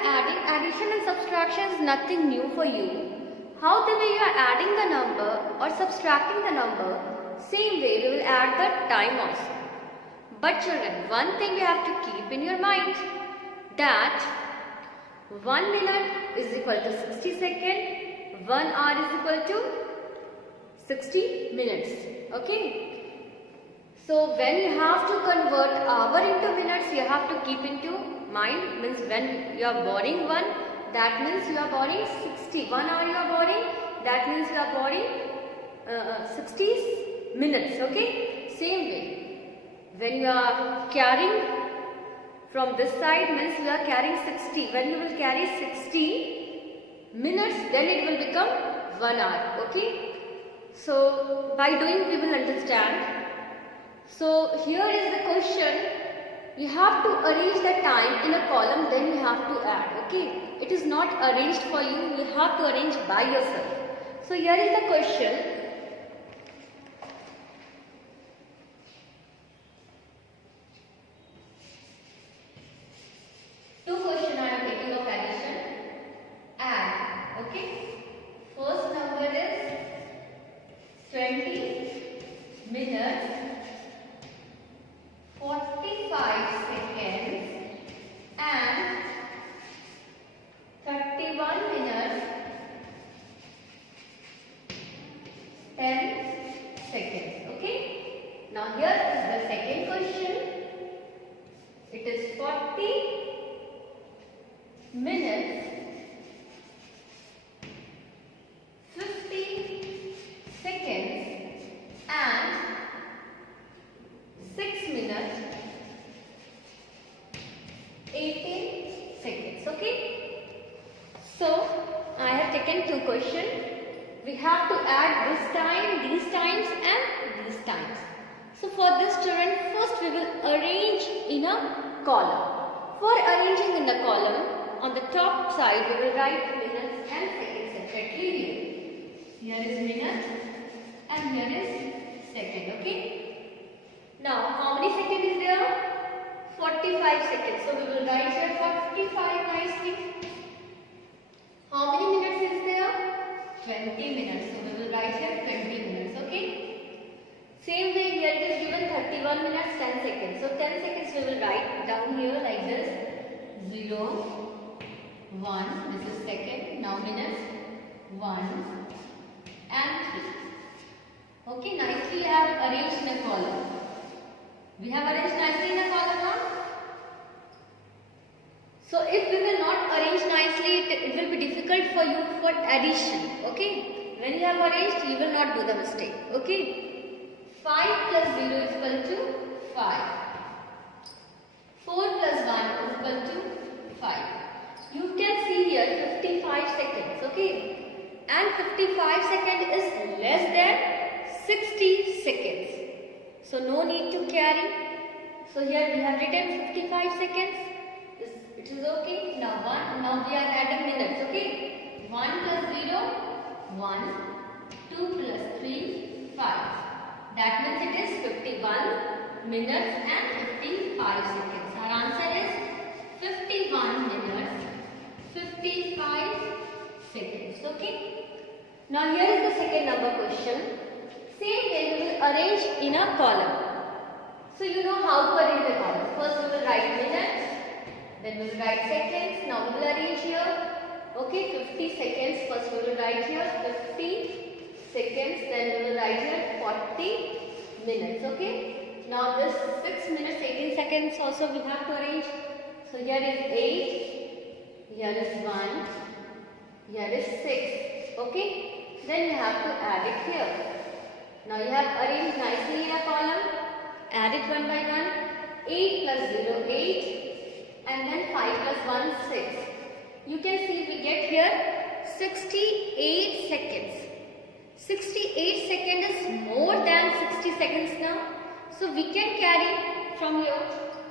are adding, addition and subtraction is nothing new for you. How the way you are adding the number or subtracting the number, same way we will add the time also. But children, one thing you have to keep in your mind, that 1 minute is equal to 60 seconds, 1 hour is equal to 60 minutes. Okay. So when you have to convert hour into minutes, you have to keep into mind, means when you are borrowing 1, that means you are borrowing 60. 1 hour you are borrowing, that means you are borrowing 60 minutes. Okay. Same way, when you are carrying from this side, means you are carrying 60. When you will carry 60 minutes, then it will become 1 hour. Okay. So by doing we will understand. So here is the question. You have to arrange the time in a column, then you have to add. Okay. It is not arranged for you. You have to arrange by yourself. So here is the question. Two questions I am taking of addition. Add. Okay. First number is 20 minutes 45 seconds and 31 minutes 10 seconds. Okay. Now here is the second question. It is 40 minutes 50 seconds and 6 minutes 18 seconds. Okay. So I have taken two questions. We have to add this time, these times and these times. So for this children, first we will arrange in a column. For arranging in the column, on the top side we will write minutes and seconds separately. Here is minute and here is second. Okay. Now how many seconds is there? 45 seconds. So we will write here 45 nicely. How many minutes is there? 20 minutes. So we will write here 20 minutes. Okay. Same way here it is given 31 minutes 10 seconds. So 10 seconds we will write down here like this. 0, 1. This is second. Now minutes 1 and 3. Okay. Nicely we have arranged in a column. We have arranged nicely in a column now. So if we will not arrange nicely, it will be difficult for you for addition. Okay. When you have arranged, you will not do the mistake. Okay. 5 plus 0 is equal to 5. 4 plus 1 is equal to 5. You can see here 55 seconds. Okay. And 55 seconds is less than 60 seconds. So no need to carry. So here we have written 55 seconds. It is okay. Now we are adding minutes. Okay. 1 plus 0, 1. 2 plus 3, 5. That means it is 51 minutes and 55 seconds. Our answer is 51 minutes, 55 seconds. Okay. Now here is the second number question. Same way we will arrange in a column. So you know how to arrange the column. First we will write minutes, then we will write seconds. Now we will arrange here. Okay, 50 seconds. First we will write here 50 seconds. Then we will write here 40 minutes. Okay. Now this 6 minutes 18 seconds also we have to arrange. So here is 8. Here is 1. Here is 6. Okay. Then you have to add it here. Now you have arranged nicely in a column. Add it one by one. 8 plus 0, 8. And then 5 plus 1, 6. You can see we get here 68 seconds. 68 seconds is more than 60 seconds now. So we can carry from here.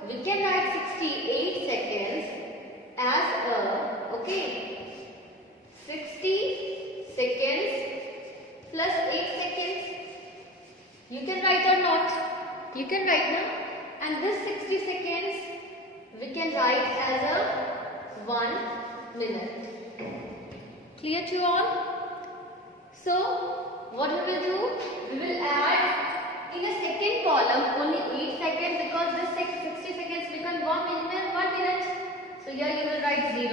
We can write 68 seconds as a, okay, 60 seconds plus 8 seconds. You can write or not. You can write now. And this 60 seconds we can write as a 1 minute. Clear to all? So what we will do? We will add in a second column only 8 seconds because this 60 seconds become 1 minute. So here you will write 0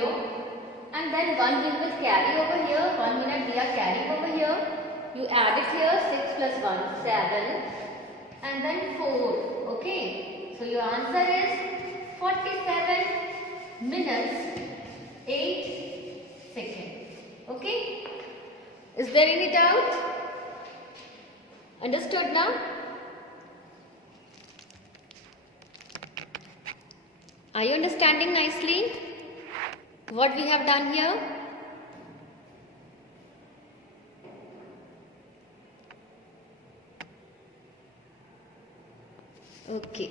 and then 1 we will carry over here. 1 minute we are carrying over here. You add it here. 6 plus 1 7 and then 4. Okay. So your answer is 47 minutes 8 seconds. Okay. Is there any doubt? Understood now? Are you understanding nicely what we have done here? Okay.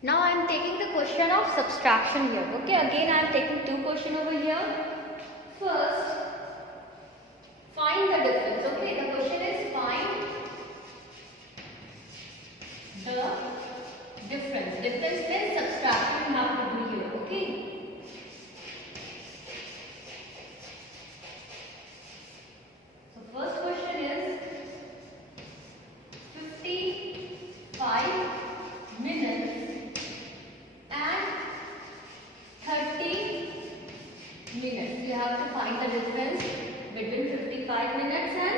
Now I am taking the question of subtraction here. Okay, again I am taking two questions over here. First, find the difference. Okay, the question is find the difference. Difference means subtraction you have to do here. Okay. So first question is 55 minutes and 30 minutes. You have to find the difference between 55 minutes and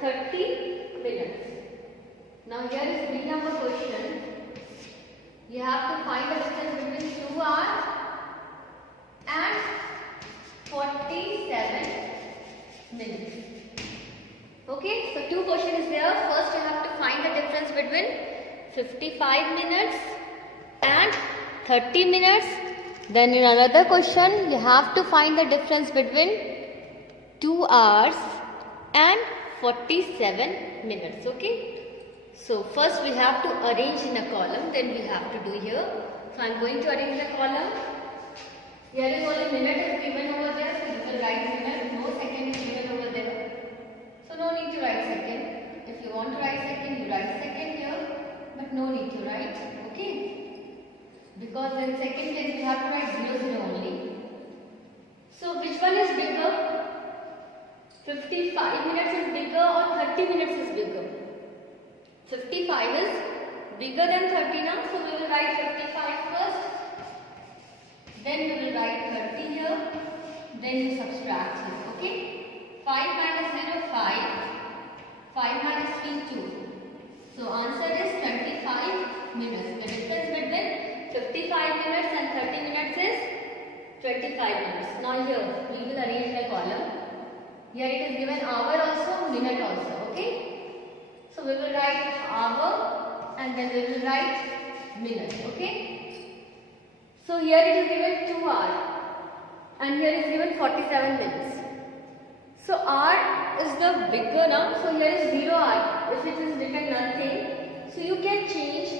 30 minutes. Now here is B number question. You have to find the difference between 2 hours and 47 minutes. Okay, so two questions is there. First you have to find the difference between 55 minutes and 30 minutes. Then in another question you have to find the difference between 2 hours and 47 minutes. Okay. So first we have to arrange in a column, then we have to do here. So I am going to arrange the column. Here is only minute is given over there, so you will write minute. No second is given over there. So no need to write second. If you want to write second, you write second here. But no need to write. Okay. Because in second place we have to write 0 0 only. So which one is bigger? 55 minutes is bigger or 30 minutes is bigger? 55 is bigger than 30 now, so we will write 55 first. Then we will write 30 here. Then you subtract here. Okay? 5 minus 0, 5. 5 minus 3, 2. So answer is 25 minutes. The difference between 55 minutes and 30 minutes is 25 minutes. Now here we will arrange the column. Here it is given hour also, minute also. Okay? So we will write hour and then we will write minute. Okay? So here it is given 2 hours and here is given 47 minutes. So hour is the bigger now. So here is 0 hour. If it is written nothing, so you can change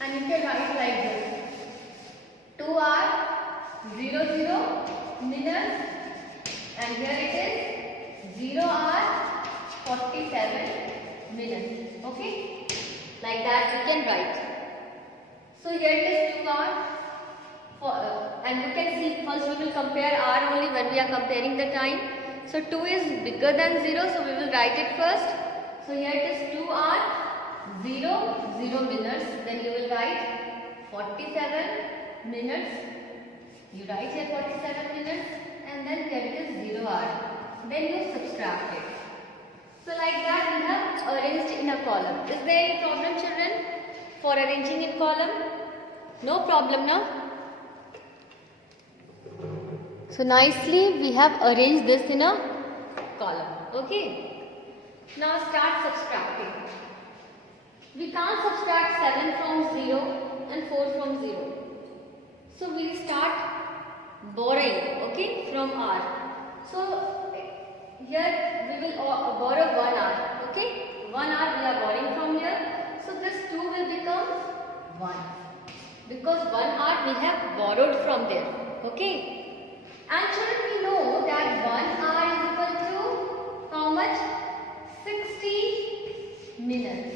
and you can write like this. 2 hour 0 0 minutes and here it is 0 hour 47 minutes. Okay? Like that we can write. So here it is 2 hours. And you can see first we will compare hour only when we are comparing the time. So 2 is bigger than 0, so we will write it first. So here it is 2 hours 0 0 minutes. Then you will write 47 minutes. You write here 47 minutes and then here it is 0 hour. Then you subtract it. So like that we have arranged in a column. Is there any problem, children, for arranging in column? No problem now. So nicely we have arranged this in a column. Okay. Now start subtracting. We can't subtract 7 from 0 and 4 from 0. So we start borrowing, okay, from R. So here we will borrow 1 hour, okay. 1 hour we are borrowing from here. So this 2 will become 1. Because 1 hour we have borrowed from there, okay. And children, we know that 1 hour is equal to how much? 60 minutes.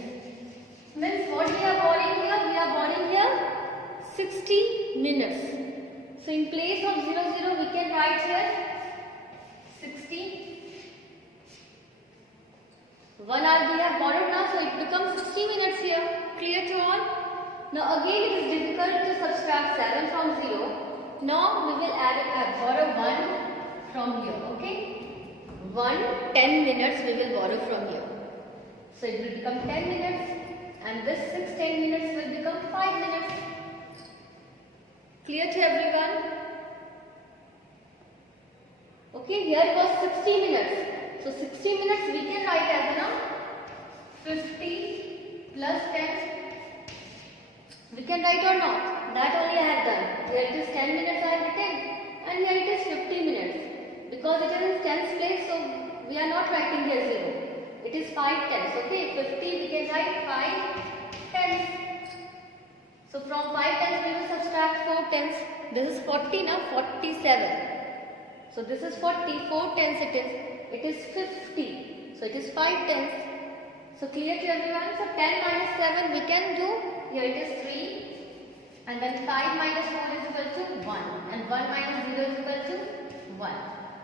Means what we are borrowing here? We are borrowing here 60 minutes. So in place of 0, 0, we can write here 60. 1 hour we have borrowed now, so it becomes 60 minutes here. Clear to all? Now again it is difficult to subtract 7 from 0. Now we will borrow 1 from here, okay? 10 minutes we will borrow from here. So it will become 10 minutes and this 10 minutes will become 5 minutes. Clear to everyone? Okay, here was 60 minutes. So 60 minutes we can write as 50 plus 10. We can write or not. That only I have done. Here it is 10 minutes I have written and here it is 50 minutes. Because it is in tens place, so we are not writing here 0. It is 5 tens. Okay, 50 we can write 5 tens. So from 5 tens we will subtract 4 tens. This is 40 now, 47. So this is 40, 4 tens it is. It is 50. So it is 5 tens. So clear to everyone? So 10 minus 7 we can do. Here it is 3. And then 5 minus 4 is equal to 1. And 1 minus 0 is equal to 1.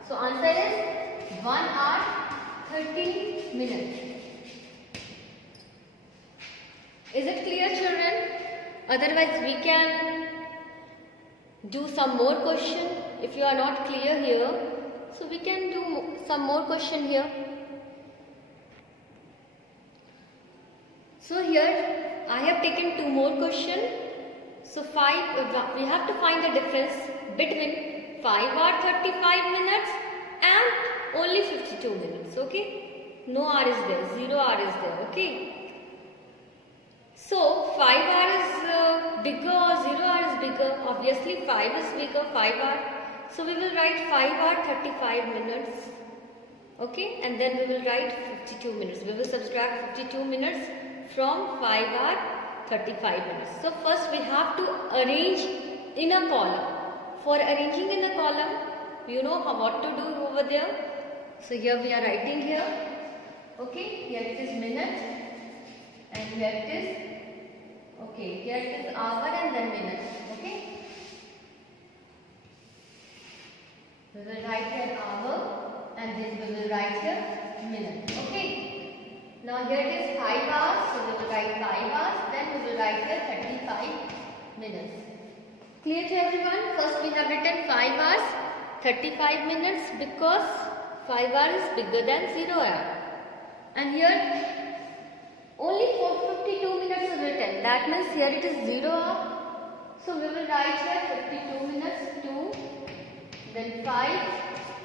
So answer is 1 hour 30 minutes. Is it clear, children? Otherwise we can do some more question if you are not clear here. So we can do some more question here. So here I have taken 2 more question. So we have to find the difference between 5 hour 35 minutes and only 52 minutes. Okay, no hour is there, 0 hour is there. Okay. So 5 hour is bigger or 0 hour is bigger? Obviously 5 is bigger, 5 hour. So we will write 5 hour 35 minutes. Okay, and then we will write 52 minutes. We will subtract 52 minutes from 5 hour 35 minutes. So first we have to arrange in a column. For arranging in a column, you know what to do over there. So here we are writing here. Okay, here it is minute and here it is. Okay, here it is hour and then minute. Okay. We will write here hour and then we will write here minute. Okay. Now here it is 5 hours. So we will write 5 hours. Then we will write here 35 minutes. Clear to everyone? First we have written 5 hours 35 minutes because 5 hours is bigger than 0 hour. And here only 452 minutes is written. That means here it is 0 hour. So we will write here 52 minutes, 2, then 5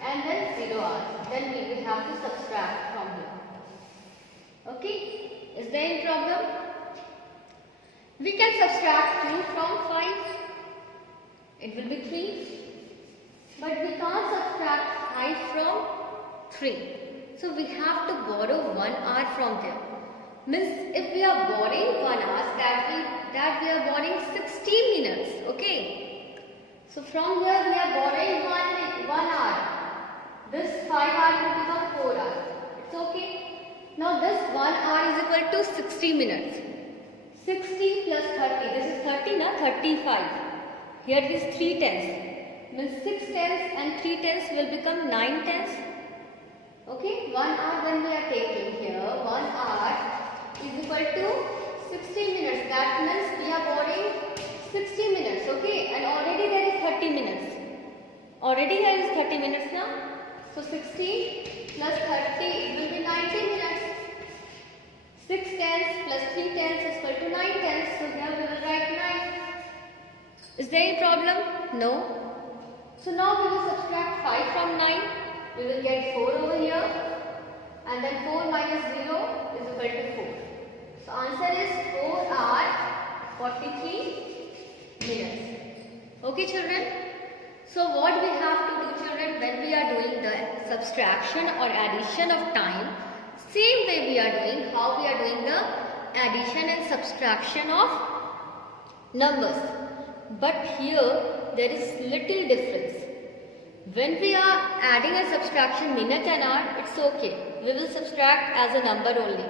and then 0 hours. Then we will have to subtract from here. Okay? Is there any problem? We can subtract 2 from 5. It will be 3. But we can't subtract 5 from 3. So we have to borrow 1 hour from there. Means if we are borrowing 1 hour, that we are borrowing 60 minutes. Okay. So from here we are borrowing 1 hour. This 5 hours will become 4 hours. It's okay. Now this 1 hour is equal to 60 minutes. 60 plus 30. This is 30 na? 35. Here it is 3 tenths. Means 6 tenths and 3 tenths will become 9 tenths. Okay. 1 hour when we are taking here, 1 hour is equal to 60 minutes. That means we are borrowing 60 minutes. Okay. And already there is 30 minutes. Already there is 30 minutes now. So 60 plus 30 it will be 90 minutes. 6 tenths plus 3 tenths is equal to 9 tenths. So here we will write 9. Is there any problem? No. So now we will subtract 5 from 9. We will get 4 over here. And then 4 minus 0 is equal to 4. So answer is 4 hour 43 minutes. Okay children. So what we have to do children when we are doing the subtraction or addition of time, same way we are doing how we are doing the addition and subtraction of numbers. But here there is little difference. When we are adding a subtraction minute and hour, it's okay. We will subtract as a number only.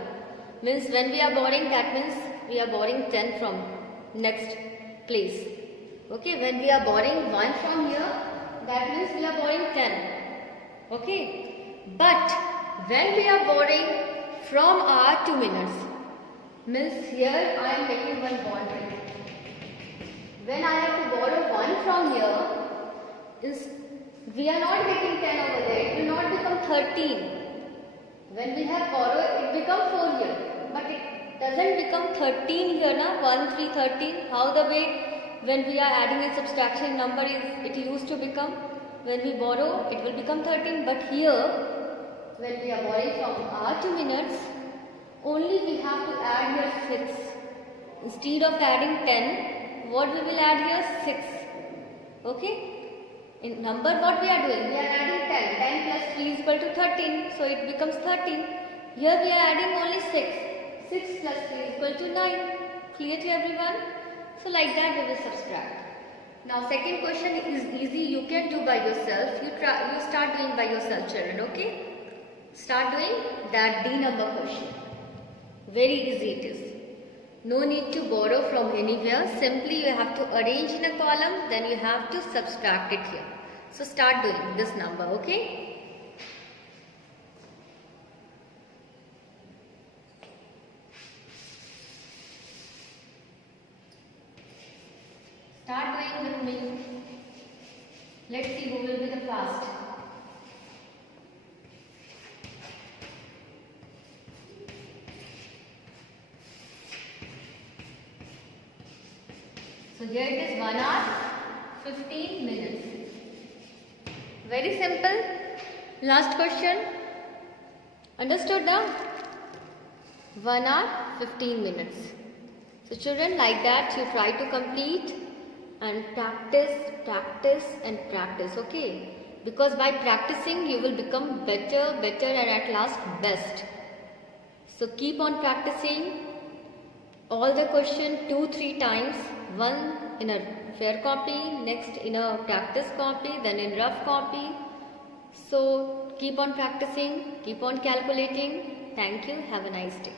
Means when we are borrowing, that means we are borrowing 10 from next place. Okay, when we are borrowing 1 from here, that means we are borrowing 10. Okay, but when we are borrowing from our 2 minutes, means here I am taking one boundary. When I have to borrow 1 from here, we are not getting 10 over there, it will not become 13. When we have borrowed, it becomes 4 here, but it doesn't become 13 here, na? 1, 3, 13. How the way when we are adding and subtraction number is it used to become? When we borrow, it will become 13. But here, when we are borrowing from our 2 minutes, only we have to add here 6. Instead of adding 10, what we will add here? 6. Okay? In number what we are doing? We are adding 10. 10 plus 3 is equal to 13. So it becomes 13. Here we are adding only 6. 6 plus 3 is equal to 9. Clear to everyone? So like that we will subtract. Now second question is easy. You can do by yourself. You start doing by yourself, children. Okay? Start doing that D number question. Very easy it is. No need to borrow from anywhere. Simply you have to arrange in a column. Then you have to subtract it here. So start doing this number. Okay? Start doing with me. Let's see who will be the fast. So here it is 1 hour 15 minutes. Very simple. Last question. Understood now? 1 hour 15 minutes. So children, like that you try to complete and practice and practice. Okay? Because by practicing you will become better and at last best. So keep on practicing all the question 2-3 times. One in a fair copy, next in a practice copy, then in rough copy. So keep on practicing, keep on calculating. Thank you. Have a nice day.